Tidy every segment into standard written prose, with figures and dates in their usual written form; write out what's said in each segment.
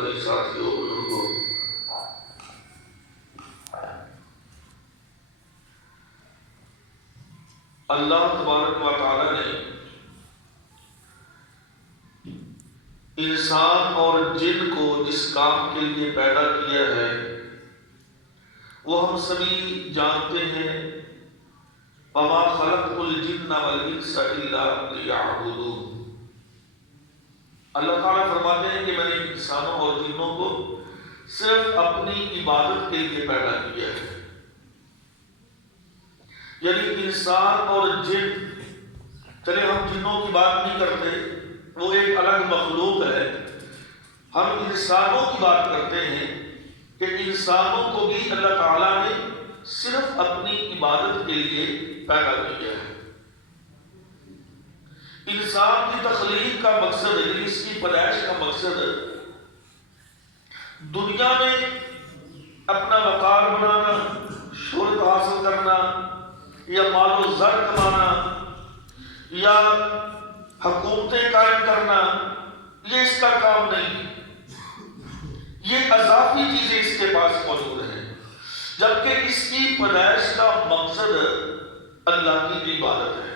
عزیز ساتھیوں بزرگوں، اللہ تبارک و تعالی نے انسان اور جن کو جس کام کے لیے پیدا کیا ہے وہ ہم سبھی جانتے ہیں۔ وَمَا خَلَقْتُ الْجِنَّ وَالْإِنسَ إِلَّا لِيَعْبُدُونِ۔ اللہ تعالیٰ فرماتے ہیں کہ میں نے انسانوں اور جنوں کو صرف اپنی عبادت کے لیے پیدا کیا ہے۔ یعنی انسان اور جن، چلے ہم جنوں کی بات نہیں کرتے، وہ ایک الگ مخلوق ہے، ہم انسانوں کی بات کرتے ہیں کہ انسانوں کو بھی اللہ تعالیٰ نے صرف اپنی عبادت کے لیے پیدا کیا ہے۔ انسان کی تخلیق کا مقصد، یعنی اس کی پیدائش کا مقصد دنیا میں اپنا وقار بنانا، شہرت حاصل کرنا، یا مال و زر کمانا، یا حکومتیں قائم کرنا، یہ اس کا کام نہیں۔ یہ اضافی چیزیں اس کے پاس موجود ہیں، جبکہ اس کی پیدائش کا مقصد اللہ کی عبادت ہے۔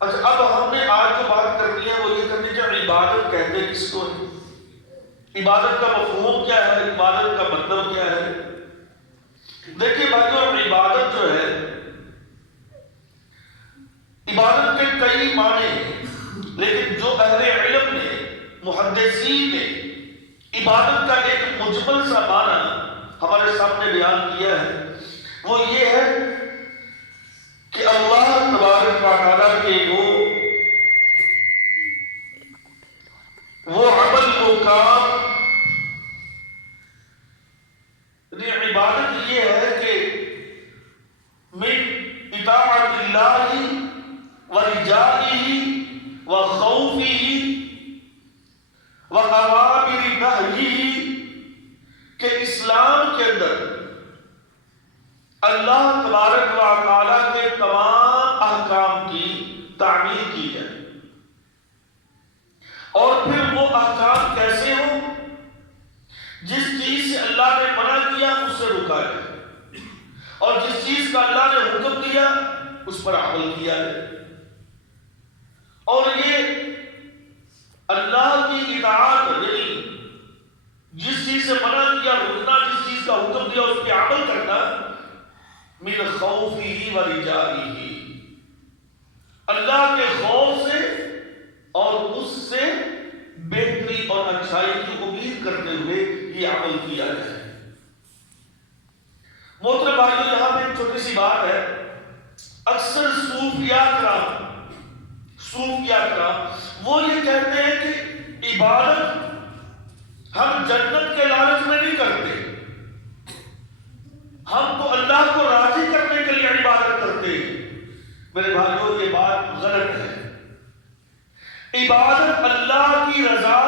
اچھا، اب ہم نے آج جو بات کرنی ہے وہ یہ کرنی ہے کہ عبادت کہتے کس کو ہے، عبادت کا مفہوم کیا ہے، عبادت کا مطلب کیا ہے۔ دیکھیے بھائیو، عبادت جو ہے، عبادت کے کئی معنی ہیں، لیکن جو اہل علم نے، محدثین نے عبادت کا ایک مجمل سا معنی ہمارے سامنے بیان کیا ہے، وہ یہ ہے کہ اللہ تبارک و تعالیٰ کے وہ عمل، وہ کام، عبادت یہ ہے کہ من اطاعت اللہ ورجائہ وخوفہ وأوامر نہیہ، کہ اسلام کے اندر اللہ تبارک و تعالیٰ کے تمام احکام کی تعمیل کی جائے، اور پھر وہ احکام کیسے ہوں، جس چیز سے اللہ نے منع کیا اس سے رکا جائے، اور جس چیز کا اللہ نے حکم دیا اس پر عمل کیا جائے۔ اور یہ اللہ کی اطاعت، یعنی جس چیز سے منع کیا رکنا، جس چیز کا حکم دیا اس پہ عمل کرنا، من خوفہ ورجائہ، اللہ کے خوف سے اور اس سے بہتری اور اچھائی کی امید کرتے ہوئے یہ عمل کیا جائے۔ محترم بھائیو، یہاں پہ ایک چھوٹی سی بات ہے۔ اکثر صوفیاء کرام وہ یہ کہتے ہیں کہ عبادت ہم جنت کے لالچ میں نہیں کرتے، ہم تو اللہ کو راضی کرنے کے لیے عبادت کرتے ہیں۔ میرے بھائیو، یہ بات غلط ہے۔ عبادت اللہ کی رضا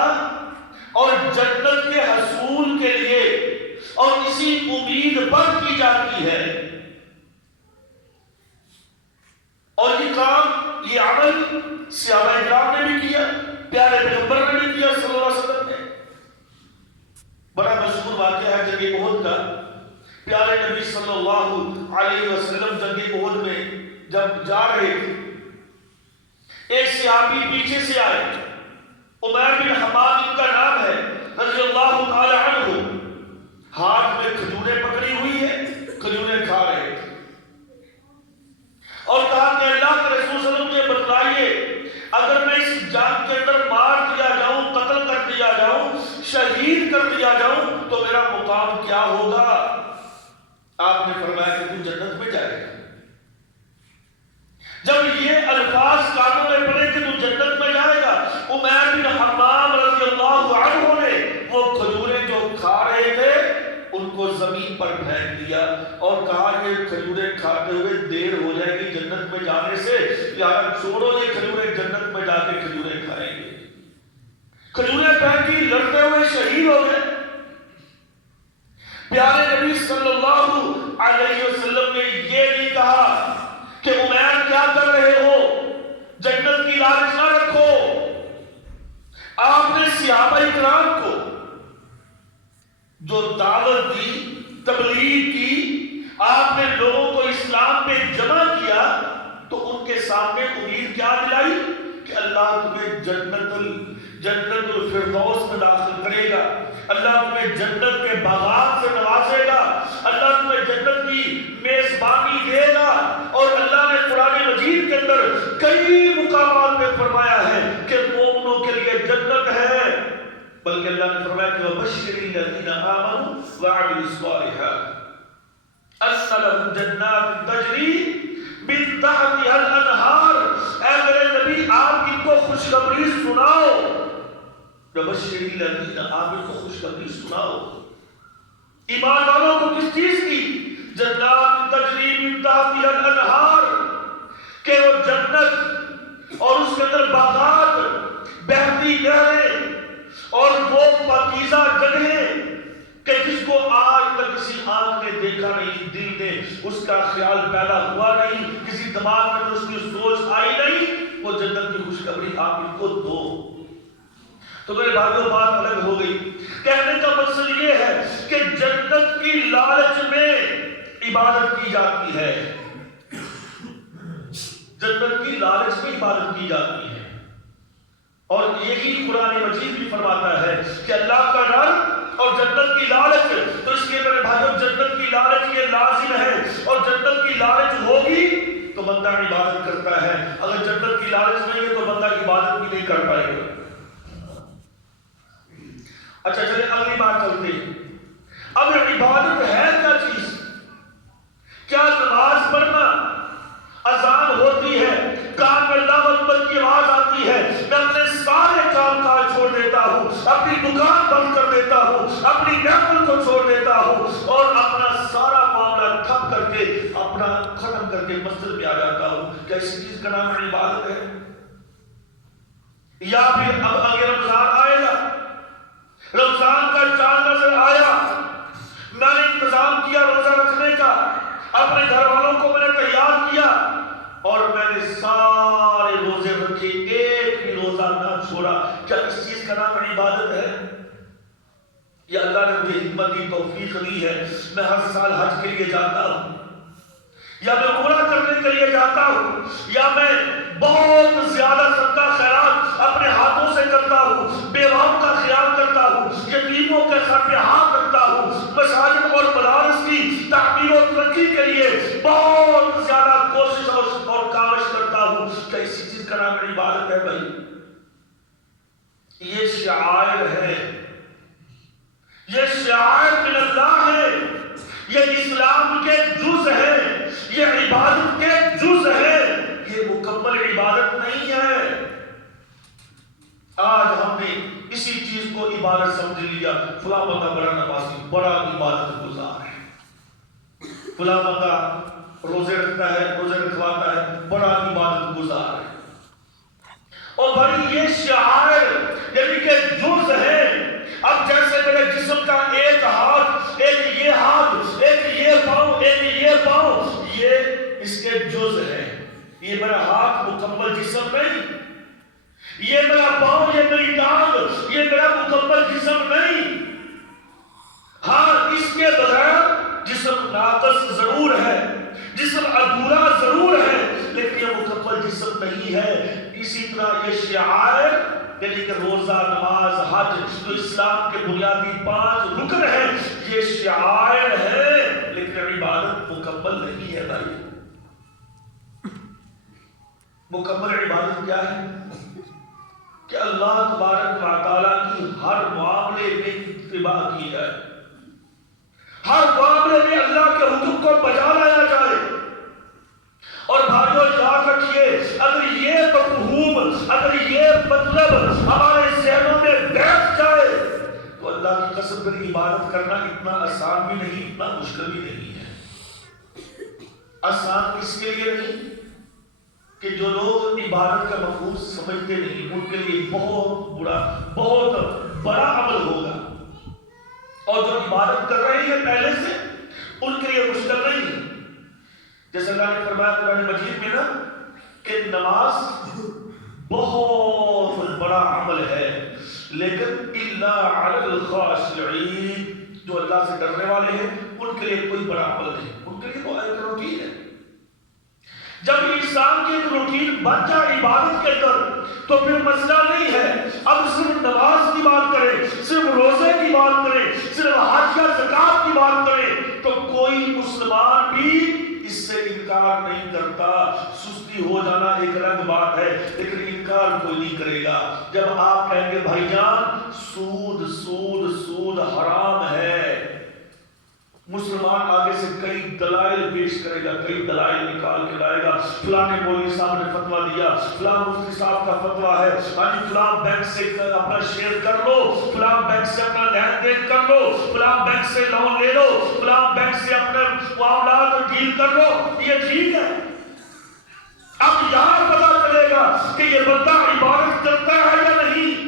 اور جنت کے حصول کے لیے اور اسی امید پر کی جاتی ہے، اور یہ کام، یہ عمل صحابہ کرام نے بھی کیا، پیارے پیغمبر نے بھی کیا صلی اللہ علیہ وسلم نے۔ بڑا مشہور واقعہ ہے جنگ احد کا۔ پیارے نبی صلی اللہ علیہ وسلم جنگ احد میں جب جا رہے تھے، ایک صحابی پیچھے سے آئے، عمیر بن حماد ان کا نام ہے، رضی اللہ تعالی عنہ، ہاتھ میں کھجوریں پکڑی ہوئی ہے، کھجوریں کھا رہے تھے، اور کہا کہ اللہ کے رسول صلی اللہ علیہ وسلم مجھے بتلائیے، اگر میں اس جنگ کے اندر مار دیا جاؤں، قتل کر دیا جاؤں، شہید کر دیا جاؤں تو میرا مقام کیا ہوگا؟ آپ نے فرمایا کہ تو جنت میں جائے گا۔ جب یہ الفاظ کانوں میں پڑے کہ تو جنت میں جائے گا، عمیر بن حمام رضی اللہ عنہ نے وہ کھجوریں جو کھا رہے تھے ان کو زمین پر پھینک دیا اور کہا یہ کھجوریں کھاتے ہوئے دیر ہو جائے گی جنت میں جانے سے، یار چھوڑو یہ کھجوریں، جنت میں جا کے کھجوریں کھائیں گے۔ کھجوریں پھینکی، لڑتے ہوئے شہید ہو گئے۔ پیارے نبی صلی اللہ علیہ وسلم نے یہ نہیں کہا کہ عمیر کیا کر رہے ہو، جنت کی لالچ نہ رکھو، صحابہ کرام کو جو دعوت دی، تبلیغ کی، آپ نے لوگوں کو اسلام پہ جمع کیا، تو ان کے سامنے امید کیا دلائی کہ اللہ تمہیں جنت الفردوس میں داخل کرے گا، اللہ تمہیں جنت کے باغات سے نوازے گا، اللہ تمہیں جنت کی میزبانی دے گا۔ اور اللہ نے قرآن مجید کے اندر کئی مقامات میں فرمایا ہے کہ مومنوں کے لیے جنت ہے، بلکہ اللہ نے فرمایا کہ وَبَشِّرِ الَّذِينَ آمَنُوا وَعَمِلُوا الصَّالِحَاتِ أَنَّ لَهُمْ جَنَّاتٍ تَجْرِي مِن تَحْتِهَا الْأَنْهَارُ۔ اے میرے نبی آپ ان کو خوشخبری سناؤ، وَبَشِّرِ الَّذِينَ آمَنُوا کو خوشخبری سناؤ۔ ایمان والوں کو کس چیز کی؟ جنات تجری من تحتها الانہار، کہ وہ جنت اور اس کے اندر باغات، بہتی نہریں اور وہ پاکیزہ جگہیں کہ جس کو آج تک کسی آنکھ نے دیکھا نہیں، دل نے اس کا خیال پیدا ہوا نہیں، کسی دماغ میں اس کی سوچ آئی نہیں، وہ جنت کی خوشخبری آپ ان کو دو۔ تو میرے بھائیوں بات الگ ہو گئی۔ کہنے کا مقصد یہ ہے کہ جنت کی لالچ میں عبادت کی جاتی ہے، جنت کی لالچ میں عبادت کی جاتی ہے، اور یہی قرآن مجید بھی فرماتا ہے کہ اللہ کا ڈر اور جنت کی لالچ۔ تو اس لیے میرے بھائیوں جنت کی لالچ یہ لازم ہے، اور جنت کی لالچ ہوگی تو بندہ عبادت کرتا ہے، اگر جنت کی لالچ نہیں ہے تو بندہ عبادت بھی نہیں کر پائے گا۔ اچھا چلے اگلی بات چلتے ہیں۔ اب عبادت ہے کیا چیز؟ کیا نماز پڑھنا، اذان ہوتی ہے، کان میں اللہ اکبر کی آواز آتی ہے، میں اپنے سارے کام کاج چھوڑ دیتا ہوں، اپنی دکان بند کر دیتا ہوں، اپنی محفل کو چھوڑ دیتا ہوں اور اپنا سارا معاملہ ٹھپ کر کے، اپنا ختم کر کے مسجد میں آ جاتا ہوں، کیا اس چیز کا نام عبادت ہے؟ یا پھر اب اگر رمضان آئے گا، رمضان کا چاند نظر آیا، میں نے انتظام کیا روزہ رکھنے کا، اپنے گھر والوں کو میں نے تیار کیا اور میں نے سارے روزے رکھے، ایک بھی روزہ نہ چھوڑا، کیا اس چیز کا نام عبادت ہے؟ یا اللہ نے مجھے حکمت دی، توفیق دی ہے، میں ہر سال حج کے لیے جاتا ہوں، یا میں عمرہ کرنے کے لیے جاتا ہوں، یا میں بہت زیادہ صدقہ خیرات اپنے ہاتھوں سے کرتا ہوں، بیواؤں کا خیال کرتا ہوں، یتیموں کے سر پہ ہاتھ رکھتا ہوں، مساجد اور مدارس کی تعمیر و ترقی کے لیے بہت زیادہ کوشش اور کاوش کرتا ہوں، کیا اسی چیز کا نام عبادت ہے؟ بھائی یہ شعائر ہے، یہ شعائر من اللہ ہے، یہ اسلام کے جز ہے، یہ عبادت کے جز ہے، یہ مکمل عبادت نہیں ہے۔ آج ہم نے اسی چیز کو عبادت سمجھ لیا، فلاں بندہ بڑا نمازی، بڑا عبادت گزار ہے، فلاں بندہ روزے رکھتا ہے، روزے رکھواتا ہے، بڑا عبادت گزار ہے۔ اور بھائی یہ شعائر یعنی کہ جز ہے۔ اب جیسے میرے جسم کا ایک ہاتھ، ایک یہ ہاتھ، ایک یہ پاؤں، ایک یہ پاؤں، یہ اس کے جز ہے، یہ میرا ہاتھ مکمل جسم نہیں، یہ میرا پاؤں، یہ میری ٹانگ، یہ میرا مکمل جسم نہیں۔ ہاں اس کے بغیر جسم ناقص ضرور ہے، جسم ادھورا ضرور ہے، لیکن یہ مکمل جسم نہیں ہے۔ اسی طرح یہ شعائر یعنی کہ روزہ، نماز، حج جو اسلام کے بنیادی 5 رکن ہیں، یہ شعائر ہے، لیکن عبادت مکمل نہیں ہے۔ بھائی مکمل عبادت کیا ہے؟ کہ اللہ تبارک و تعالیٰ کی ہر معاملے میں اتباع کی جائے، ہر معاملے میں اللہ کے حکم کو بجا لایا جائے۔ اور بھائیو یاد رکھیے، اگر یہ مفہوم، اگر یہ مطلب ہمارے ذہنوں میں بیٹھ جائے تو اللہ کی قسم پر عبادت کرنا اتنا آسان بھی نہیں، اتنا مشکل بھی نہیں ہے۔ آسان اس کے لیے نہیں کہ جو لوگ عبادت کا مفہوم سمجھتے نہیں، ان کے لیے بہت بڑا عمل ہوگا، اور جو عبادت کر رہے ہیں پہلے سے ان کے لیے مشکل نہیں ہے۔ جیسے اللہ نے فرمایا قرآن مجید میں نا کہ نماز بہت بڑا عمل ہے، لیکن الا علی الخاشعین، جو اللہ سے ڈرنے والے ہیں ان کے لیے کوئی بڑا عمل نہیں، ان کے لیے تو ایک روٹین ہے۔ جب انسان کی ایک روٹین بن جائے عبادت کے اندر تو پھر مسئلہ نہیں ہے اب صرف نماز کی بات کرے، صرف روزے کی بات کرے، صرف حج یا زکات کی بات کرے تو کوئی مسلمان بھی اس سے انکار نہیں کرتا۔ سستی ہو جانا ایک الگ بات ہے، لیکن انکار کوئی نہیں کرے گا۔ جب آپ کہیں گے بھائی جان سود سود سود حرام ہے، مسلمان آگے سے کئی دلائل پیش کرے گا، کئی دلائل نکال کے لائے گا، فلاں مولوی صاحب نے فتویٰ دیا، فلاں مفتی صاحب کا فتویٰ ہے، فلاں بینک سے اپنا شیئر کر لو، فلاں بینک سے اپنا لین دین کر لو، فلاں بینک سے لون لے لو، فلاں بینک سے اپنے معاملات ڈیل کر لو، یہ ٹھیک ہے۔ اب یہاں پتا چلے گا کہ یہ بندہ عبادت کرتا ہے یا نہیں۔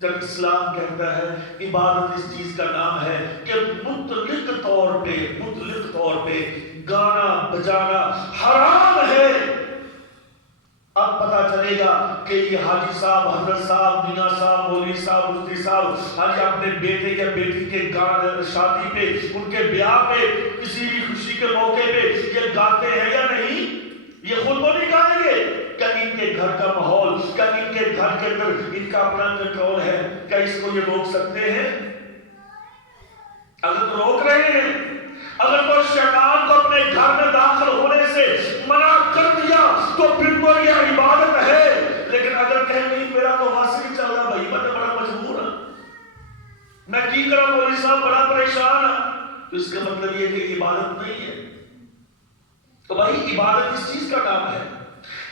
جب اسلام کہتا ہے عبادت اس چیز کا نام ہے کہ مطلق طور پہ گانا بجانا حرام ہے، اب پتا چلے گا کہ یہ حاجی صاحب، حضرت صاحب، میاں صاحب، مولوی صاحب، مفتی صاحب آج اپنے بیٹے یا بیٹی کے شادی پہ، ان کے بیاہ پہ، کسی بھی خوشی کے موقع پہ یہ گاتے ہیں یا نہیں؟ یہ خود کو نہیں گائیں گے؟ کیا ان کے گھر کا ماحول، کیا ان کے گھر کے اندر ان کا اپنا کنٹرول ہے؟ کیا اس کو یہ روک سکتے ہیں؟ اگر تو روک رہے ہیں، اگر تو شیطان کو اپنے گھر میں داخل ہونے سے منع کر دیا تو پھر تو یہ عبادت ہے۔ لیکن اگر کہیں نہیں میرا تو واسع نہیں چل رہا بھائی، میں تو بڑا مجبور ہوں، میں کی کرا مولوی صاحب بڑا پریشان ہوں، تو اس کا مطلب یہ کہ عبادت نہیں ہے۔ تو بھائی عبادت اس چیز کا نام ہے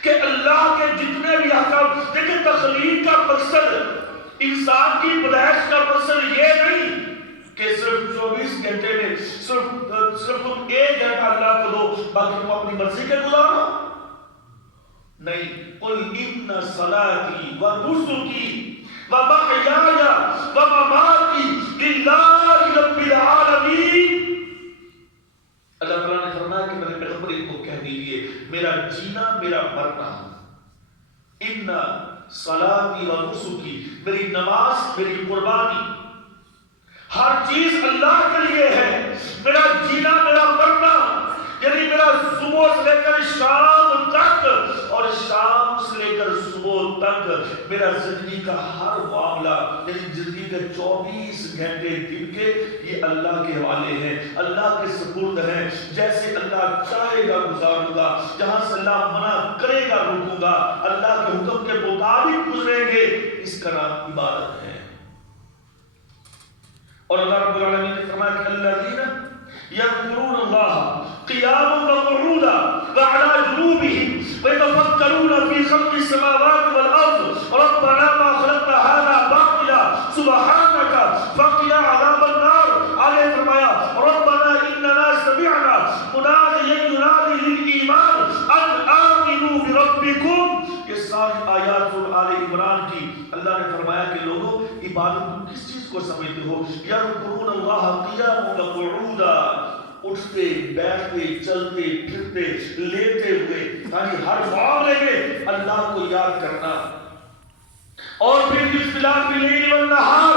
کہ اللہ کے جتنے بھی احکام، دیکھیں تخلیق کا مقصد، انسان کی پیدائش کا مقصد یہ نہیں کہ صرف 24 گھنٹے میں صرف تم ایک گھنٹہ اللہ کو دو باقی تم اپنی مرضی کے گزارو، نہیں۔ قل ان صلاتی و نسکی و محیای و مماتی للہ رب العالمین۔ اللہ تعالیٰ نے فرمایا کہ میرے پیغمبر ان کو کہہ دیجئے میرا جینا میرا مرنا، ان صلاتی و نسکی، میری نماز میری قربانی ہر چیز اللہ کے لیے ہے۔ میرا جینا میرا مرنا یعنی میرا صبح سے لے کر شام تک اور شام سے لے کر صبح تک میرا زندگی کا ہر معاملہ یعنی زندگی کے 24 گھنٹے دن کے یہ اللہ کے حوالے ہیں، اللہ کے سپرد ہیں۔ جیسے اللہ چاہے گا گزاروں گا، جہاں سے اللہ منع کرے گا روکوں گا، اللہ کے حکم کے مطابق گزریں گے، اس کا نام عبادت ہے۔ اور اللہ رب العالمین نے فرمایا کہ الذین یذکرون اللہ قیاما وقعودا وعلی جنوبہم ویتفکرون فی خلق السماوات والارض ربنا ما خلقت ھذا باطلا سبحانک فقنا عذاب النار۔ آگے فرمایا ربنا اننا سمعنا منادیا ینادی للایمان ان آمنوا بربکم۔ یہ ساری آیات آل عمران کی اللہ نے فرمایا کہ لوگوں عبادت تم کس چیز کو سمجھتے ہو؟ یذکرون اللہ قیاما وقعودا، اٹھتے بیٹھتے چلتے پھرتے لیتے ہوئے یعنی ہر معاملے میں اللہ کو یاد کرنا۔ اور پھر اختلاف اللیل والنہار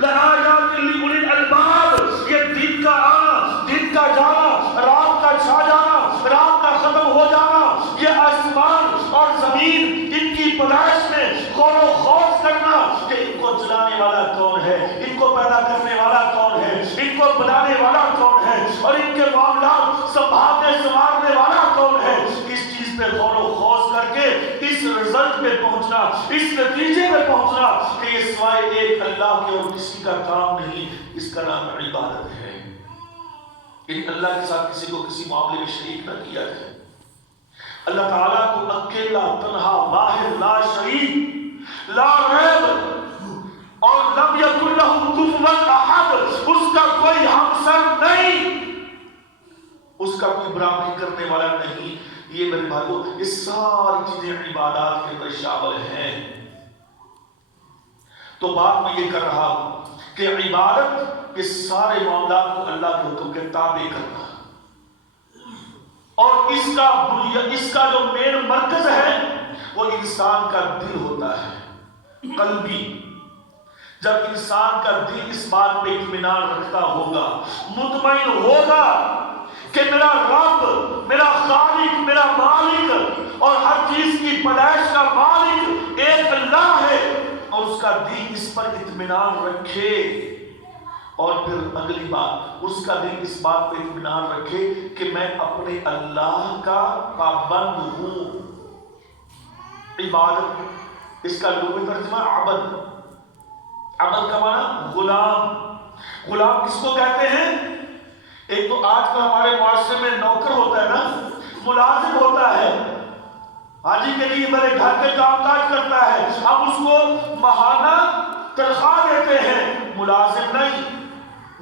لآیات لأولی الالباب، یہ دن کا آنا دن کا جانا، رات کا چھا جانا رات کا ختم ہو جانا، یہ آسمان اور زمین ان کی پیدائش میں غور و خوف کرنا کہ ان کو چلانے والا کون ہے، ان کو پیدا کرنے والا کون ہے، ان کو بنانے والا کون ہے، اور ان کے معاملات سنبھالنے سنوارنے والا کون ہے۔ اس چیز پہ غور و خوف کر کے اس رزلٹ پہ پہنچنا، اس نتیجے پہ پہنچنا کہ یہ سوائے ایک اللہ کے اور کسی کا کام نہیں، اس کا نام عبادت ہے۔ ان اللہ کے ساتھ کسی کو کسی معاملے میں شریک نہ کیا جائے، اللہ تعالیٰ کو اکیلا تنہا واحد لا شریک لا ریب اور لم یکن لہ کفوا احد، اس کا کوئی ہمسر نہیں، اس کا کوئی برابری کرنے والا نہیں۔ یہ میرے بھائیو یہ ساری چیزیں عبادات کے اندر شامل ہیں۔ تو بات میں یہ کر رہا ہوں کہ عبادت اس سارے معاملات کو اللہ کے حکم کے تابع کرنا، اور اس کا جو مین مرکز ہے وہ انسان کا دل ہوتا ہے، قلبی۔ جب انسان کا دل اس بات پہ اطمینان رکھتا ہوگا، مطمئن ہوگا کہ میرا رب، میرا خالق، میرا مالک اور ہر چیز کی پیدائش کا مالک ایک اللہ ہے، اور اس کا دل اس پر اطمینان رکھے، اور پھر اگلی بات، اس کا دل اس بات پہ اطمینان رکھے کہ میں اپنے اللہ کا پابند ہوں۔ عبادت، اس کا لغوی ترجمہ عبد، عبد کا معنی غلام۔ غلام کس کو کہتے ہیں؟ ایک تو آج کل ہمارے معاشرے میں نوکر ہوتا ہے نا، ملازم ہوتا ہے، حاجی کے لیے میرے گھر کے کام کاج کرتا ہے، ہم اس کو ماہانہ تنخواہ دیتے ہیں۔ ملازم نہیں،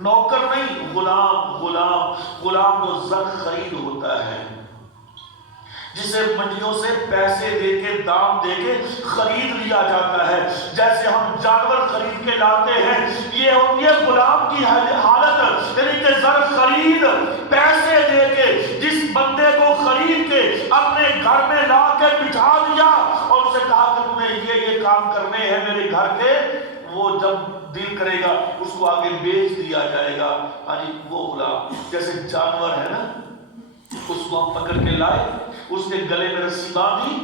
نوکر نہیں، غلام۔ غلام، غلام تو زر خرید ہوتا ہے، جسے منڈیوں سے پیسے دے کے، دام دے کے خرید لیا جاتا ہے، جیسے ہم جانور خرید کے لاتے ہیں۔ یہ ہوتی ہے غلام کی حالت، یعنی کہ زر خرید، پیسے دے کے جس بندے کو خرید کے اپنے گھر میں لا کے بٹھا دیا اور اسے کہا کہ تمہیں یہ کام کرنے ہیں میرے گھر کے، وہ جب دل کرے گا اس کو آگے بیچ دیا جائے گا۔ ہاں جی، وہ غلام جیسے جانور ہے نا، اس کو ہم پکڑ کے لائے، اس کے گلے میں رسی باندھی،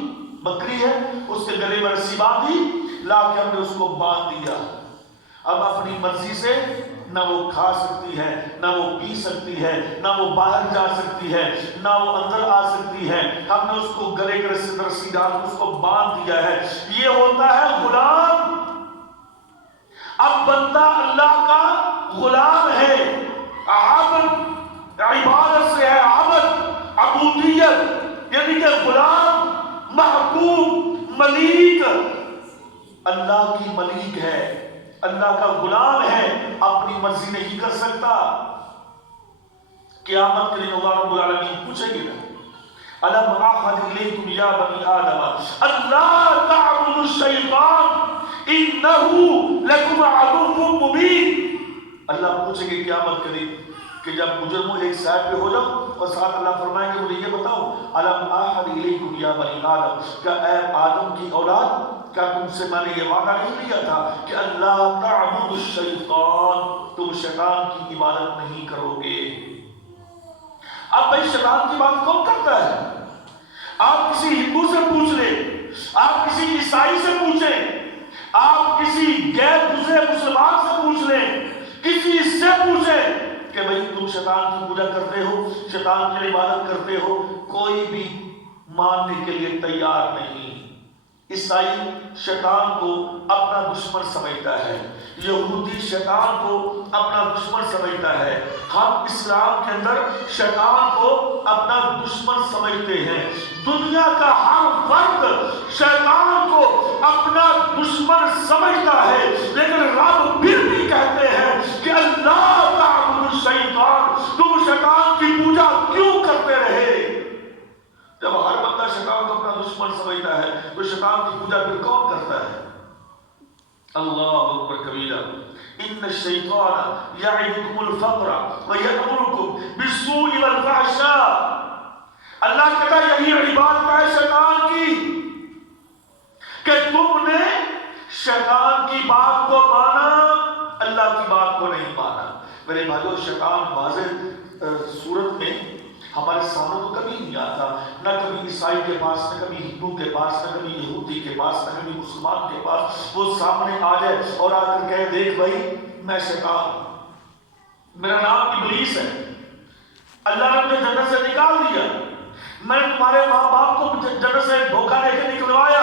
بکری ہے، اس کے گلے میں رسی باندھی، لا کے ہم نے اس کو باندھ دیا۔ اب اپنی مرضی سے نہ وہ کھا سکتی ہے، نہ وہ پی سکتی ہے، نہ وہ باہر جا سکتی ہے، نہ وہ اندر آ سکتی ہے۔ ہم نے اس کو گلے کے رسی ڈال کے اس کو باندھ دیا ہے۔ یہ ہوتا ہے غلام۔ اب بندہ اللہ کا غلام ہے۔ عبد عبادت سے ہے، عبد عبودیت، یعنی کہ غلام، محکوم، ملیک، اللہ کی ملیک ہے، اللہ کا غلام ہے، اپنی مرضی نہیں کر سکتا۔ قیامت کے دن اللہ رب العالمین پوچھیں گے نا، الم اعہد الیکم یا بنی آدم اللہ تعبدوا الشیطان انہ لکم عدو مبین۔ اللہ پوچھیں گے قیامت کے دن کہ جب مجرموں ایک سائڈ پہ ہو جاؤ اور ساتھ اللہ فرمائیں گے مجھے یہ بتاؤ، الم اعہد الیکم یا بنی آدم، کیا اے آدم کی اولاد، کیا تم سے میں نے یہ وعدہ نہیں لیا تھا کہ اللہ تعبدوا الشیطان، تم شیطان کی عبادت نہیں کرو گے؟ اب بھائی شیطان کی بات کون کرتا ہے؟ آپ کسی ہندو سے پوچھ لیں، آپ کسی عیسائی سے پوچھیں، آپ کسی غیر گزرے مسلمان سے پوچھ لیں، کسی سے پوچھیں کہ بھئی تم شیطان کی پوجا کرتے ہو، شیطان کی عبادت کرتے ہو، کوئی بھی ماننے کے لیے تیار نہیں۔ عیسائی شیطان کو اپنا دشمن سمجھتا ہے، یہودی شیطان کو اپنا دشمن سمجھتا ہے، ہم اسلام کے اندر شیطان کو اپنا دشمن سمجھتے ہیں۔ دنیا کا ہر فرد شیطان کو اپنا دشمن سمجھتا ہے، لیکن رب پھر بھی کہتے ہیں کہ اللہ تعبدوا الشیطان، تم شیطان کی پوجا کیوں کرتے رہے؟ جب ہر بندہ شیطان کو اپنا دشمن سمجھتا ہے تو شیطان کی پوجا پھر کون کرتا ہے؟ اللہ اکبر کبیرہ۔ ان الشیطان یعدکم الفقر ویأمرکم بالسوء والفحشاء۔ اللہ کہتا ہے یہی عبادت ہے شیطان کی کہ تم نے شیطان کی بات کو مانا، اللہ کی بات کو نہیں مانا۔ میرے بھائیو، شیطان واضح صورت میں ہمارے سامنے تو کبھی نہیں آتا، نہ کبھی عیسائی کے پاس، نہ کبھی ہندو کے پاس، نہ کبھی یہودی کے پاس، نہ کبھی مسلمان کے پاس وہ سامنے آ جائے اور آ کر کہے دیکھ بھائی میں شیطان ہوں، میرا نام ابلیس ہے، اللہ نے مجھے جنت سے نکال دیا، میں نے تمہارے ماں باپ کو جنت سے دھوکہ دے کے نکلوایا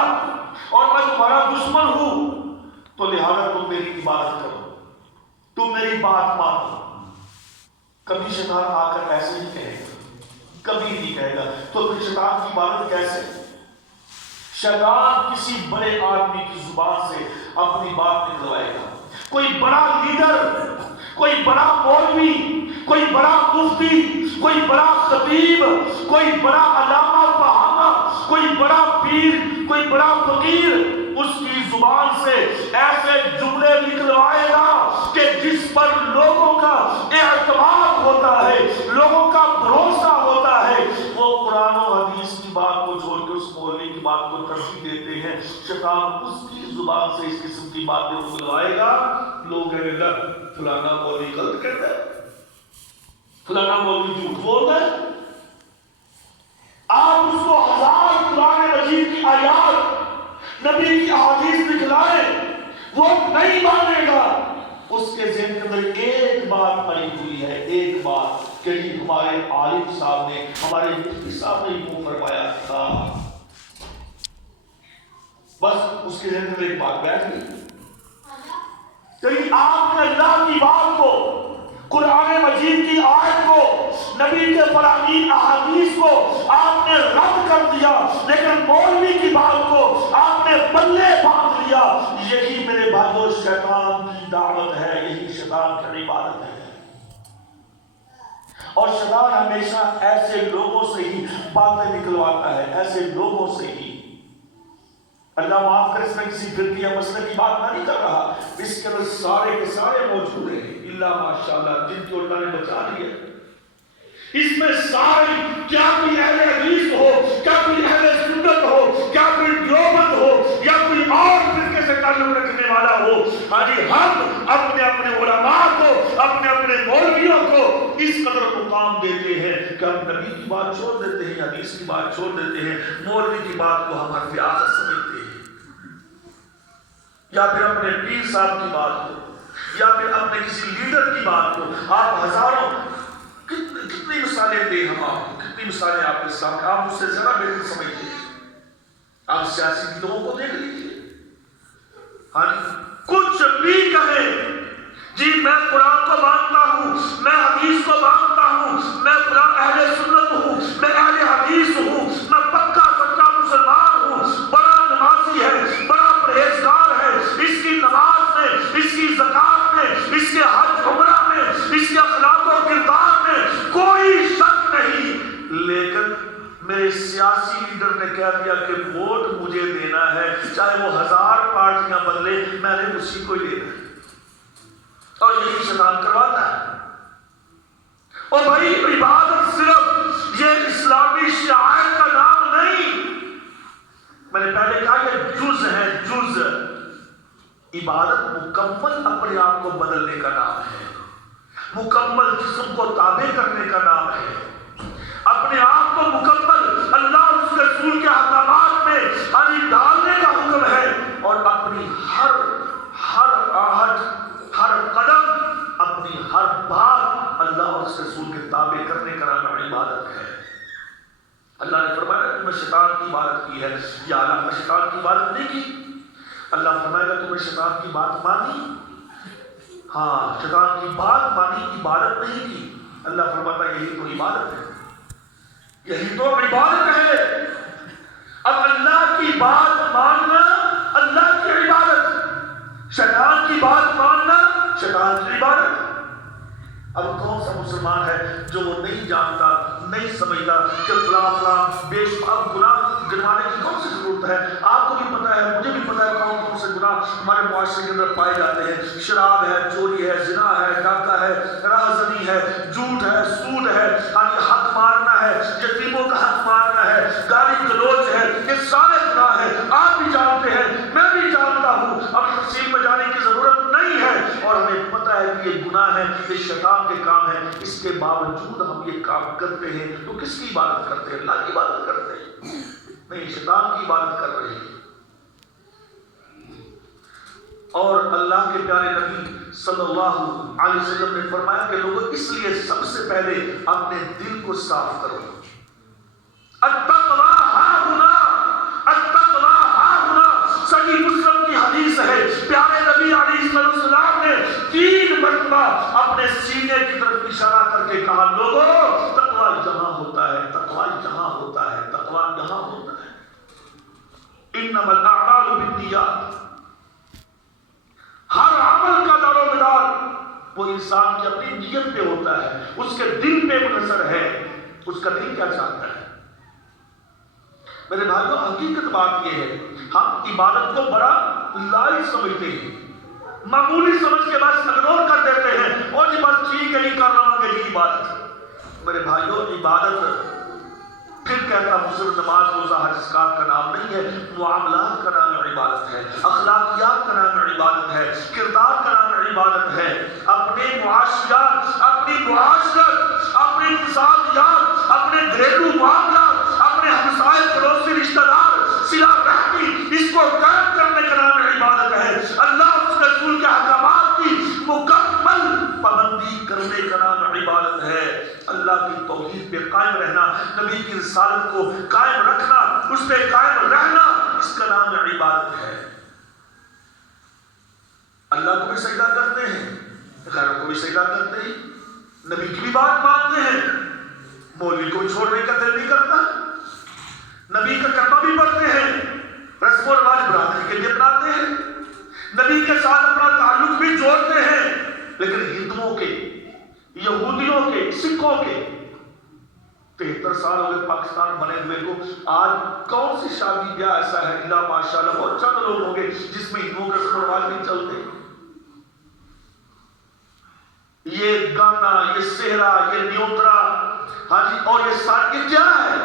اور میں تمہارا دشمن ہوں، تو لہذا تم میری عبادت کرو، تم میری بات مانو۔ کبھی شیطان آ کر ایسے نہیں کہے گا، کبھی نہیں کہے گا۔ تو پھر شیطان کی عبادت کیسے؟ شیطان کسی بڑے آدمی کی زبان سے اپنی بات نکلوائے گا، کوئی بڑا لیڈر، کوئی بڑا مولوی، کوئی بڑا مفتی، کوئی بڑا خطیب، کوئی بڑا علامہ فہامہ، کوئی بڑا پیر، کوئی بڑا فقیر اس کی زبان سے ایسے جملے نکلوائے گا کہ جس پر لوگوں کا اعتماد ہوتا ہے، لوگوں کا بھروسہ ہوتا ہے، وہ قرآن و حدیث کی بات کو چھوڑ کے اس مولوی کی بات کو ترجیح دے شیطان اس کی زبان سے اس قسم کی باتیں اگلوائے گا، لوگ کہیں گے فلانا مولوی غلط کہتا ہے، فلانا مولوی جھوٹ بولتا ہے۔ آپ اس کو ہزار قرآن مجید کی آیات، نبی کی احادیث دکھلائیں، وہ نہیں مانے گا۔ اس کے ذہن کے اندر ایک بات پڑی ہوئی ہے، ایک بات کہ ہمارے عالم صاحب نے، ہمارے مفتی صاحب نے یوں فرمایا تھا، بس اس کے ذہن کے اندر ایک بات بیٹھ گئی۔ کہ آپ نے اللہ کی بات کو، قرآن مجید کی آیت کو، نبی کے فراہیم احادیث کو آپ نے رد کر دیا، لیکن مولوی کی بات کو آپ نے پلے باندھ لیا۔ یہی میرے بھائیو شیطان کی دعوت ہے، یہی شیطان کی عبادت ہے۔ اور شیطان ہمیشہ ایسے لوگوں سے ہی باتیں نکلواتا ہے، ایسے لوگوں سے ہی۔ اللہ معاف کرے، اس میں کسی فرقے یا مسئلے کی بات میں نہیں کر رہا، اس کے اندر سارے کے سارے موجود ہیں، اللہ ماشاءاللہ جن کو اللہ نے بچا لیا۔ اس میں سارے، کیا کوئی اہل حدیث ہو، کیا کوئی اہل سنت ہو، کیا کوئی دیوبند ہو، یا کوئی اور فرقے سے تعلق رکھنے والا ہو، ہم اپنے اپنے علماء کو، اپنے اپنے مولویوں کو اس قدر مقام دیتے ہیں کہ ہم نبی کی بات چھوڑ دیتے ہیں، حدیث کی بات چھوڑ دیتے ہیں، مولوی کی بات کو ہم حرف عادت سمجھتے ہیں، یا پھر اپنے پیر صاحب کی بات کو، یا پھر اپنے کسی لیڈر کی بات کو۔ آپ ہزاروں، کتنی مثالیں دیں ہم آپ کو، کتنی مثالیں آپ کے سامنے، آپ اس سے ذرا بہتر سمجھتے ہیں۔ آپ سیاسی لوگوں کو دیکھ لیجیے، ہاں کچھ بھی کہے، جی میں قرآن کو مانتا ہوں، میں حدیث کو مانتا ہوں، میں اہل سنت ہوں، میں اہل حدیث ہوں، میں پکا سچا مسلمان ہوں، بڑا نمازی ہے، بڑا پرہیزگار ہے، اس کی نماز میں، اس کی زکات میں، اس کے حج عمرہ میں، اس کے اخلاق و کردار میں کوئی شک نہیں، لیکن میرے سیاسی لیڈر نے کہہ دیا کہ ووٹ مجھے دینا ہے، چاہے وہ 1000 پارٹیاں بدلے، میں نے اسی کو ہی دینا ہے۔ اور یہی شیطان کرواتا ہے۔ اور بھائی عبادت صرف یہ اسلامی شعائر کا نام نہیں، میں نے پہلے کہا یہ جز ہے، جز۔ عبادت مکمل اپنے آپ کو بدلنے کا نام ہے، مکمل جسم کو تابع کرنے کا نام ہے، اپنے آپ کو مکمل اللہ اور اس کے رسول کے احکامات میں ڈالنے کا حکم ہے، اور اپنی ہر آہٹ، ہر قدم، اپنی ہر بات اللہ اور اس کے رسول کے تابع کرنے کا نام عبادت ہے۔ اللہ نے فرمایا تم نے شیطان کی عبادت کی ہے، یا اللہ نے شیطان کی عبادت نہیں کی؟ اللہ فرمائے گا تم نے شیطان کی بات مانی، ہاں شیطان کی بات مانی، عبادت نہیں کی۔ اللہ فرماتا ہے یہی تو عبادت ہے، یہی تو عبادت ہے۔ اب اللہ کی بات ماننا اللہ کی عبادت، شیطان کی بات ماننا شیطان کی عبادت۔ اب کون سا مسلمان ہے جو وہ نہیں جانتا، نہیں سمجھتا کہ فلاں فلاں بے شمار گناہ گنوانے کی کون سی ضرورت ہے؟ آپ کو بھی پتا ہے، مجھے بھی پتا ہے کون کون سے گناہ ہمارے معاشرے کے اندر پائے جاتے ہیں۔ شراب ہے، چوری ہے، زنا ہے، ڈاکہ ہے، راہزنی ہے، جھوٹ ہے، سود ہے، حق مارنا ہے، یتیموں کا حق مارنا ہے، گالی گلوچ ہے، یہ سارے گناہ ہیں۔ آپ بھی جانتے ہیں، میں بھی جانتا ہوں، اب تفصیل میں جانے کی ضرورت نہیں ہے، اور ہمیں پتا ہے کہ یہ گناہ ہے، یہ شیطان کے کام ہے۔ اس کے باوجود ہم یہ کام کرتے ہیں تو کس کی عبادت کرتے ہیں؟ اللہ کی عبادت کرتے ہیں، نہیں شیطان کی عبادت کر رہے ہیں۔ اور اللہ کے پیارے نبی صلی اللہ علیہ وسلم نے فرمایا کہ لوگوں اس لیے سب سے پہلے اپنے دل کو صاف کرو۔ التقویٰ ہاہنا، التقویٰ ہاہنا، صحیح مسلم کی حدیث ہے، پیارے نبی علیہ السلام نے 3 مرتبہ اپنے سینے کی طرف اشارہ کر کے کہا لوگوں تقویٰ یہاں ہوتا ہے، تقویٰ یہاں ہوتا ہے، تقویٰ یہاں ہوتا ہے۔ انما الاعمال بالنیات، ہر عمل کا دار و مدار وہ انسان کی اپنی نیت پہ ہوتا ہے، اس کے دل پہ منحصر ہے، اس کا دل کیا چاہتا ہے۔ میرے بھائیوں حقیقت بات یہ ہے، ہم عبادت کو بڑا لائٹ سمجھتے ہیں، معمولی سمجھ کے بس اگنور کر دیتے ہیں، اور جی بس ٹھیک ہے نہیں کر رہا ہوں یہ عبادت۔ میرے بھائیوں عبادت پھر کہتا ہوں صرف نماز روزہ حج زکات کا نام نہیں ہے، معاملات کا نام ہے، عبادت ہے، اخلاقیات کا نام عبادت ہے، کردار کا نام عبادت ہے، اپنے معاشیات، اپنی معاشرت، اپنی اقتصادیات، اپنے گھریلو معاملات، اپنے ہمسائے پڑوسی رشتہ دار، صلہ رحمی، اس کو قائم کرنے کا نام عبادت ہے، اللہ اور اس رسول کے احکامات کی مکمل پابندی کرنے کا نام عبادت ہے، اللہ کی توحید پہ قائم رہنا، نبی کی رسالت کو قائم رکھنا، اس پہ قائم رہنا، اس کا نام عبادت ہے۔ اللہ کو بھی سجدہ کرتے ہیں، غیروں کو بھی سجدہ کرتے ہیں، نبی کی بھی بات مانتے ہیں، مولوی کو چھوڑنے کا دل نہیں کرتا، نبی کا کلمہ بھی پڑھتے ہیں، رسم و رواج برادری کے لیے اپناتے ہیں، نبی کے ساتھ اپنا تعلق بھی جوڑتے ہیں، لیکن ہندوؤں کے، یہودیوں کے، سکھوں کے 73 سال ہو گئے پاکستان بنے ہوئے کو، آج کون سی شادی بیاہ ایسا ہے اللہ ماشاءاللہ بہت چند لوگ ہوں گے جس میں ہندوؤں کے رسم و رواج نہیں چلتے؟ یہ گانا، یہ سہرا، یہ نیوترا، ہاں جی، اور یہ ساری کیا ہے؟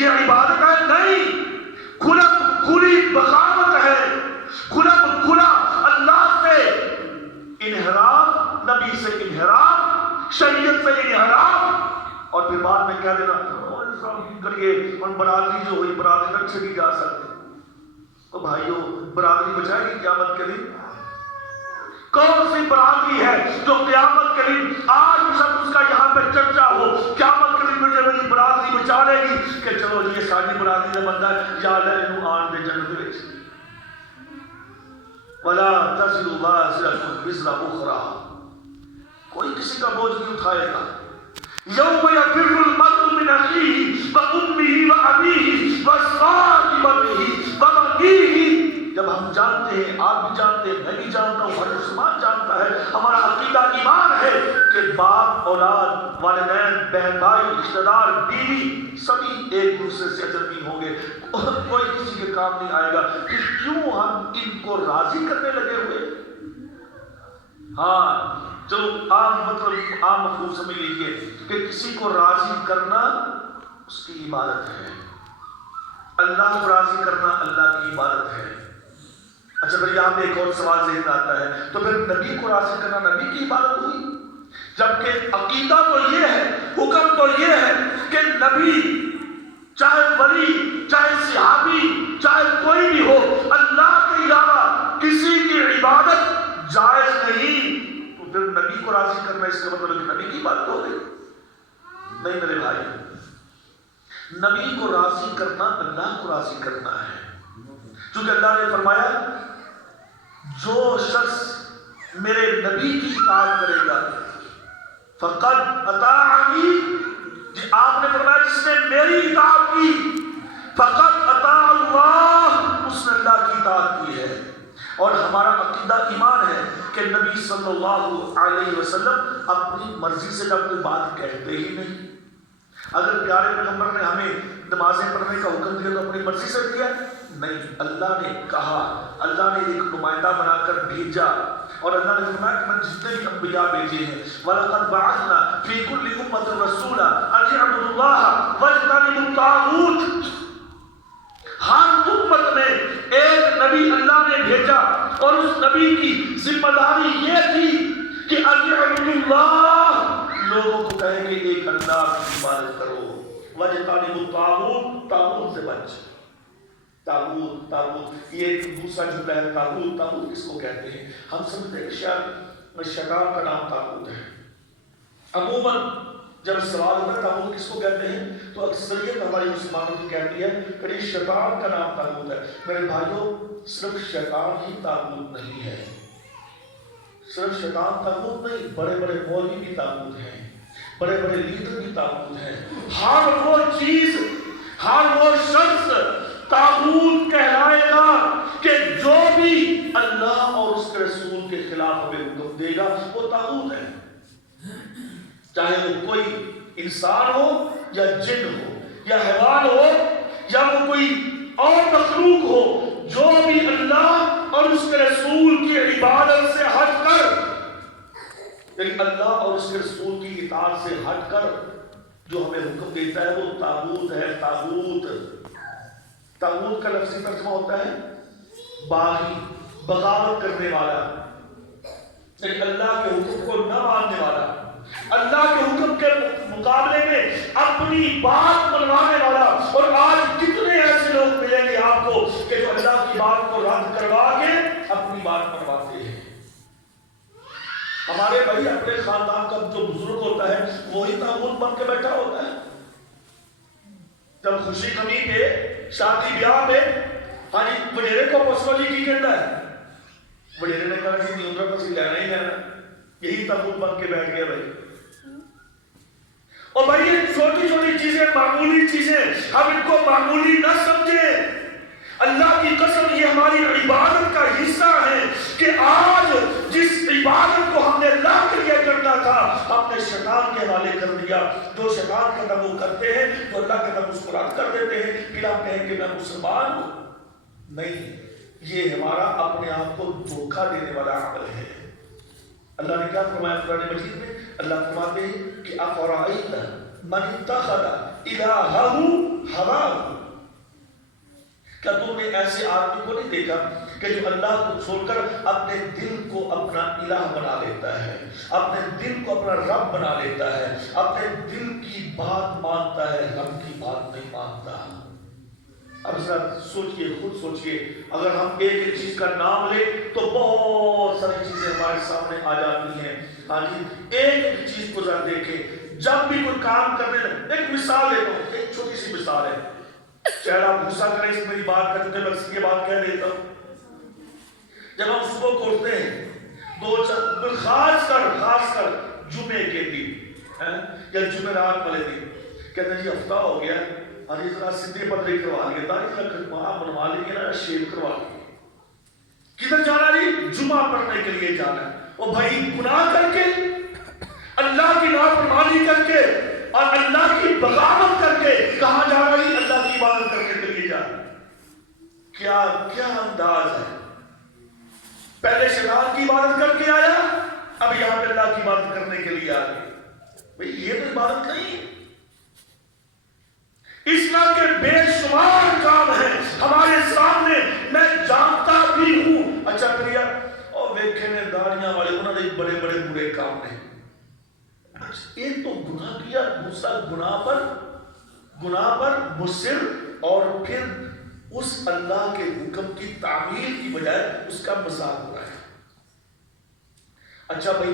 یہ عبادت ہے؟ نہیں، کھلی بغاوت ہے، کھلا اللہ سے انحراف، نبی سے انحراف، شریعت سے انحراف، اور پھر بعد میں کہہ دینا کریے اور برادری جو ہوئی برادری میں اچھے بھی جا سکتے۔ تو بھائیو، برادری بچائے گی قیامت کے دن؟ کون سی برادری ہے جو قیامت کے دن آج سب اس کا یہاں پہ چرچا ہو، قیامت کے دن مجھے میری برادری بچا لے گی کہ چلو یہ ساری برادری کا بندہ ہے یا لینو آن دے جنت وچ، ولا تزر وازرۃ وزر اخرى، کوئی کسی کا بوجھ نہیں اٹھائے گا۔ یوم یفر المرء من اخیہ وامہ وابیہ وصاحبتہ وبنیہ، جب ہم جانتے ہیں، آپ بھی جانتے ہیں، میں بھی جانتا ہوں، ہر مسلمان جانتا ہے، ہمارا عقیدہ ایمان ہے کہ باپ، اولاد، والدین، بہن بھائی، رشتہ دار، بیوی، سبھی ایک دوسرے سے اجنبی ہوں گے، کوئی کسی کے کام نہیں آئے گا، پھر کیوں ہم ان کو راضی کرنے لگے ہوئے؟ ہاں چلو عام مفہوم سمجھ لیجیے کہ کسی کو راضی کرنا اس کی عبادت ہے، اللہ کو راضی کرنا اللہ کی عبادت ہے۔ اچھا پھر یہاں پہ ایک اور سوال ذہن آتا ہے، تو پھر نبی کو راضی کرنا نبی کی عبادت ہوئی؟ جبکہ عقیدہ تو یہ ہے، حکم تو یہ ہے کہ نبی، چاہے ولی، چاہے صحابی، چاہے کوئی بھی ہو، اللہ کے علاوہ کسی کی عبادت جائز نہیں، تو پھر نبی کو راضی کرنا اس کا مطلب کہ نبی کی عبادت ہو گئی؟ نہیں میرے بھائی، نبی کو راضی کرنا اللہ کو راضی کرنا ہے، چونکہ اللہ نے فرمایا جو شخص میرے نبی کی اطاعت کرے گا فقد اطاعنی، آپ نے فرمایا جس نے میری اطاعت کی فقد اطاع اللہ، اس نے اللہ کی اطاعت کی ہے۔ اور ہمارا عقیدہ ایمان ہے کہ نبی صلی اللہ علیہ وسلم اپنی مرضی سے کوئی بات کہتے ہی نہیں۔ اگر پیارے پیغمبر نے ہمیں نمازیں پڑھنے کا حکم دیا تو اپنی مرضی سے دیا؟ نہیں، اللہ نے کہا، اللہ نے ایک نمائندہ بنا کر بھیجا، اور اللہ نے فرمایا کہ میں جتنے بھی انبیاء بھیجے ہیں وَلَقَدْ بَعَثْنَا فِي كُلِّ أُمَّةٍ رَسُولًا أَنِ اعْبُدُوا اللَّهَ وَاجْتَنِبُوا الطَّاغُوتَ، ہر امت میں ایک نبی اللہ نے بھیجا اور اس نبی کی ذمہ داری یہ تھی کہ أَنِ اعْبُدُوا اللَّهَ، لوگوں کو کہیں کہ ایک اللہ کی عبادت کرو، وَاجْتَنِبُوا الطَّاغُوتَ، طاغوت سے بچ۔ تاغوت یہ ایک دوسرا جملہ ہے، تاغوت کس کو کہتے ہیں؟ ہم سمجھتے ہیں کہ شاید شیطان کا نام تاغوت ہے۔ عموماً جب سوال ہوتا ہے تاغوت کس کو کہتے ہیں تو اکثریت ہماری مسلمانوں کی کہتی ہے کہ یہ شیطان کا نام تاغوت ہے۔ میرے بھائیوں، صرف شیطان ہی تاغوت نہیں ہے، صرف شیطان تاغوت نہیں، بڑے بڑے مولوی بھی تاغوت ہیں، بڑے بڑے لیڈر بھی تاغوت ہیں۔ ہر وہ چیز، ہر وہ شخص تاغوت کہلائے گا کہ جو بھی اللہ اور اس کے رسول کے خلاف ہمیں حکم دے گا وہ تاغوت ہے، چاہے وہ کوئی انسان ہو یا جن ہو یا حیوان ہو یا وہ کوئی اور مخلوق ہو، جو بھی اللہ اور اس کے رسول کی عبادت سے ہٹ کر، یعنی اللہ اور اس کے رسول کی اطاعت سے ہٹ کر جو ہمیں حکم دیتا ہے وہ تاغوت ہے۔ تاغوت کا لفظی ترجمہ ہوتا ہے باغی، بغاوت کرنے والا، لیکن اللہ کے حکم کو نہ ماننے والا، اللہ کے حکم کے مقابلے میں اپنی بات منوانے والا. اور آج کتنے ایسے لوگ ملیں گے آپ کو کہ جو اللہ کی بات کو رد کروا کے اپنی بات منواتے ہیں. ہمارے بھائی اپنے خاندان کا جو بزرگ ہوتا ہے وہی تعاون بن کے بیٹھا ہوتا ہے. جب خوشی کمی پہ، شادی بیاہ پہ، ہاں جی وڈیرے کو پسولی کی کہتا ہے، وڈیرے نے کہا جی نہیں ادھر پسی لینا ہی لینا، یہی تعاون بن کے بیٹھ گیا بھائی. اور بھائی یہ چھوٹی چھوٹی چیزیں، معمولی چیزیں، ہم ان کو معمولی نہ سمجھیں. اللہ کی قسم یہ ہماری عبادت کا حصہ ہے کہ آج جس عبادت کو ہم نے اللہ کے لیے کرنا تھا ہم نے شیطان کے حوالے کر دیا. جو شیطان کا کام وہ کرتے ہیں تو اللہ کا کام اس کو رد کر دیتے ہیں. پھر آپ کہیں کہ میں مسلمان ہوں. نہیں، یہ ہمارا اپنے آپ کو دھوکہ دینے والا عمل ہے. اللہ نے کیا فرمایا قرآن مجید میں؟ اللہ فرماتے ہیں کہ افرأیت من اتخذ الہہ ہواہ، کیا تم نے ایسے آدمی کو نہیں دیکھا کہ جو اللہ کو چھوڑ کر اپنے دل کو اپنا الہ بنا لیتا ہے، اپنے دل کو اپنا رب بنا لیتا ہے، اپنے دل کی بات مانتا ہے، رب کی بات نہیں مانتا. اب ذرا سوچئے، خود سوچئے، اگر ہم ایک ایک چیز کا نام لیں تو بہت ساری چیزیں ہمارے سامنے آ جاتی ہیں. ہاں جی ایک ایک چیز کو ذرا دیکھیں. جب بھی کوئی کام کرنے لگے، ایک مثال لیتا ہوں، ایک چھوٹی سی مثال ہے، شاید آپ غصہ کریں اس میری بات کا، چونکہ میں یہ بات کہہ دیتا ہوں. جب ہم صبح کو اٹھتے ہیں خاص کر جمعے کے دن یا جمعرات والے دن کہتے ہیں جی ہفتہ ہو گیا، ہاں جی ذرا سیدھے پتھری کروا لیے، داڑھی بنوا لیے نا، شیو کروا لیے. کدھر جانا جی؟ جمعہ پڑھنے کے لیے جانا ہے. وہ بھائی گناہ کر کے، اللہ کی نافرمانی کر کے اور اللہ کی بغاوت کر کے کہاں جا رہی؟ اللہ کی عبادت کرنے کے لیے جا رہی. کیا انداز ہے. پہلے شیطان کی عبادت کر کے آیا، اب یہاں پہ اللہ کی عبادت کرنے کے لیے آ گئی. بھئی یہ تو عبادت نہیں. اس طرح کے بے شمار کام ہیں ہمارے سامنے، میں جانتا بھی ہوں. اچھا پریا اور ویکھے نے داڑیاں والے انہوں نے بڑے بڑے برے کام نے، ایک تو گناہ کیا، دوسرا گناہ پر مصر، اور پھر اس اللہ کے حکم کی تعمیل کی بجائے اس کا مذاق ہو رہا ہے. اچھا بھائی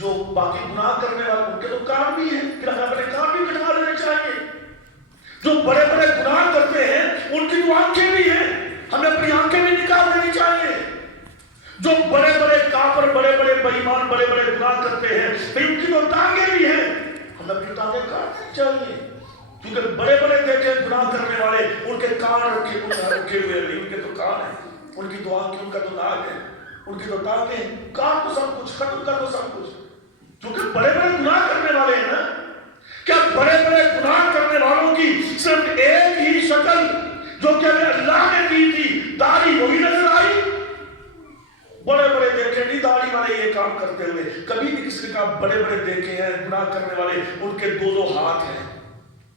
جو باقی گناہ کرنے والے ان کے تو کام بھی ہیں، پھر ہمیں اپنے کام بھی کٹوا لینے چاہیے. جو بڑے بڑے گناہ کرتے ہیں ان کی تو آنکھیں بھی ہیں، ہمیں اپنی آنکھیں بھی نکال دینی چاہیے. جو بڑے بڑے کافر، بڑے بڑے بے ایمان، بڑے بڑے گناہ کرتے ہیں ان کی تو ٹانگیں بھی ہیں، ہمیں اپنی ٹانگیں کاٹنی چاہیے. کیونکہ بڑے بڑے دیکھیں گناہ کرنے والے ان کے کان رکھے ہوئے ہیں، ان کے تو کان ہیں، ان کی تو آنکھیں، ان کا تو ناک ہے، ان کی تو ٹانگیں، کاٹ تو سب کچھ، ختم کر دو سب کچھ. کیونکہ بڑے بڑے گناہ کرنے والے ہیں نا. کیا بڑے بڑے گناہ کرنے والوں کی صرف ایک ہی شکل جو کہ اللہ نے دی تھی، داڑھی وہی نظر آئی؟ بڑے بڑے دیکھے نہیں داڑھی والے یہ کام کرتے ہوئے، کبھی بھی کسی نے کہا بڑے بڑے دیکھے ہیں گناہ کرنے والے ان کے دو ہاتھ ہیں،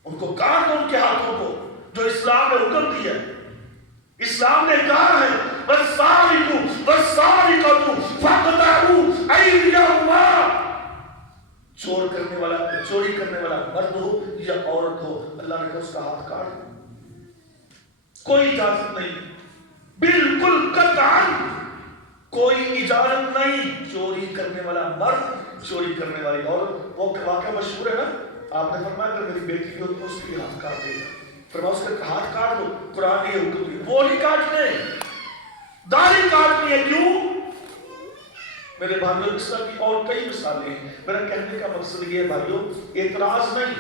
ان کو کاٹ دو ان کے ہاتھوں کو، جو اسلام نے حکم دیا. اسلام نے کہا ہے وَالسَّارِقُ وَالسَّارِقَةُ فَاقْطَعُوا أَيْدِيَهُمَا، چوری کرنے والا مرد ہو یا عورت ہو، اللہ نے کہا اس کا ہاتھ کاٹ دو. کوئی اجازت نہیں، بالکل قطعاً کوئی اجازت نہیں. چوری کرنے والا مرد، چوری کرنے والی عورت. وہ واقعہ مشہور ہے نا، آپ نے فرمایا کہ میری بیٹی کی ہو تو اس کی ہاتھ کاٹ دے گا، فرمایا اس کا ہاتھ کاٹ دو. قرآن یہ حکم دیا، وہ نہیں کاٹنے، داڑھی کاٹنی ہے. کیوں؟ میرے بھائیوں اس طرح کی اور کئی مثالیں ہیں. میرا کہنے کا مقصد یہ ہے بھائیوں، اعتراض نہیں،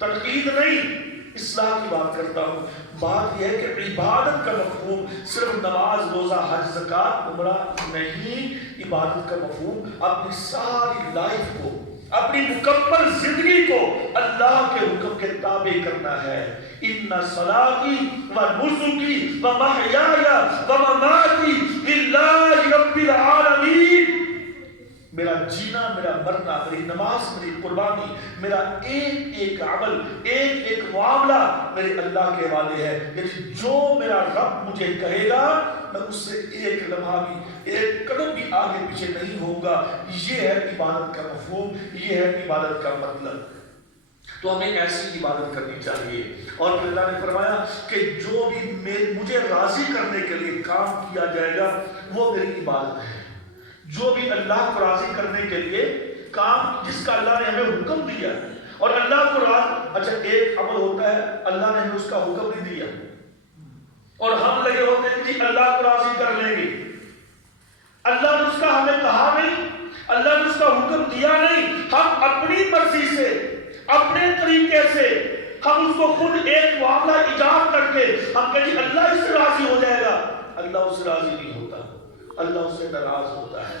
تنقید نہیں، اصلاح کی بات کرتا ہوں. بات یہ ہے کہ عبادت کا مفہوم صرف نماز، روزہ، حج، زکات، عمرہ نہیں. عبادت کا مفہوم اپنی ساری لائف کو، اپنی مکمل زندگی کو اللہ کے حکم کے تابع کرنا ہے. ان صلاتی و نسکی و محیای و مماتی للہ رب العالمین. میرا جینا، میرا مرنا، میری نماز، میری قربانی، میرا ایک ایک عمل، ایک ایک معاملہ میرے اللہ کے حوالے ہے. لیکن جو میرا رب مجھے کہے گا میں اس سے ایک لمحہ بھی ایک قدم بھی آگے پیچھے نہیں ہوگا. یہ ہے عبادت کا مفہوم, یہ ہے عبادت کا مطلب. تو ہمیں ایسی عبادت کرنی چاہیے. اور پھر اللہ نے فرمایا کہ جو بھی مجھے راضی کرنے کے لیے کام کیا جائے گا وہ میری عبادت ہے. جو بھی اللہ کو راضی کرنے کے لیے کام جس کا اللہ نے ہمیں حکم دیا, اور اللہ کو اچھا ایک عمل ہوتا ہے اللہ نے ہمیں اس کا حکم نہیں دیا اور ہم لگے ہوتے ہیں کہ اللہ کو راضی کر لیں گے. اللہ نے اس کا ہمیں کہا نہیں, اللہ نے اس کا حکم دیا نہیں, ہم اپنی مرضی سے اپنے طریقے سے ہم اس کو خود ایک معاملہ ایجاد کر کے ہم کہیں اللہ اس سے راضی ہو جائے گا. اللہ اس سے راضی نہیں ہوتا, اللہ اس سے ناراض ہوتا ہے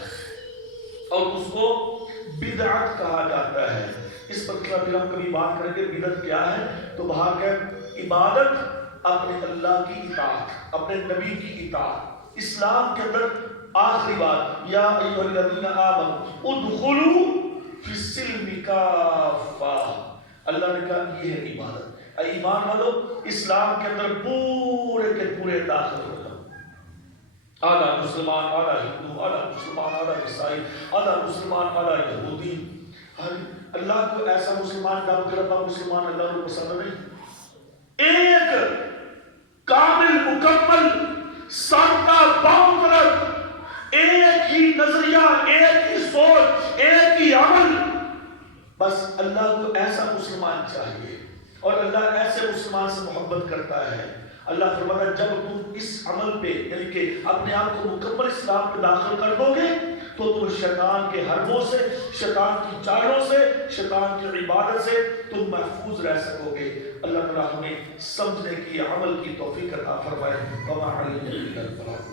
اور اس کو بدعت کہا جاتا ہے. اس پر پھر ہم کبھی بات کریں گے بدعت کیا ہے. تو باہر کہ عبادت اپنے اللہ کی اطاعت, اپنے نبی کی اطاعت. اسلام کے اندر آخری بات یا ایھا الذین آمنوا ادخلوا فی السلم کافہ, اللہ نے کہا یہ ہے عبادت. اے ایمان والو اسلام کے اندر پورے کے پورے داخل ہو جاؤ. آدھا مسلمان, آدھا ہندو, آدھا مسلمان, آدھا عیسائی, آدھا مسلمان, آدھا یہودی. اللہ کو ایسا مسلمان ڈب کرتا مسلمان اللہ کو پسند نہیں. ایک کامل مکمل سادہ باؤنڈر, ایک ہی نظریہ, ایک ہی سوچ, ایک ہی عمل. بس اللہ کو ایسا مسلمان چاہیے اور اللہ ایسے مسلمان سے محبت کرتا ہے. اللہ فرماتا ہے جب تم اس عمل پہ یعنی کہ اپنے آپ کو مکمل اسلام پہ داخل کر دو گے تو تم شیطان کے حربوں سے, شیطان کی چالوں سے, شیطان کی عبادت سے تم محفوظ رہ سکو گے. اللہ تعالیٰ ہمیں سمجھنے کی, عمل کی توفیق عطا فرمائے. وما علینا الا البلاغ.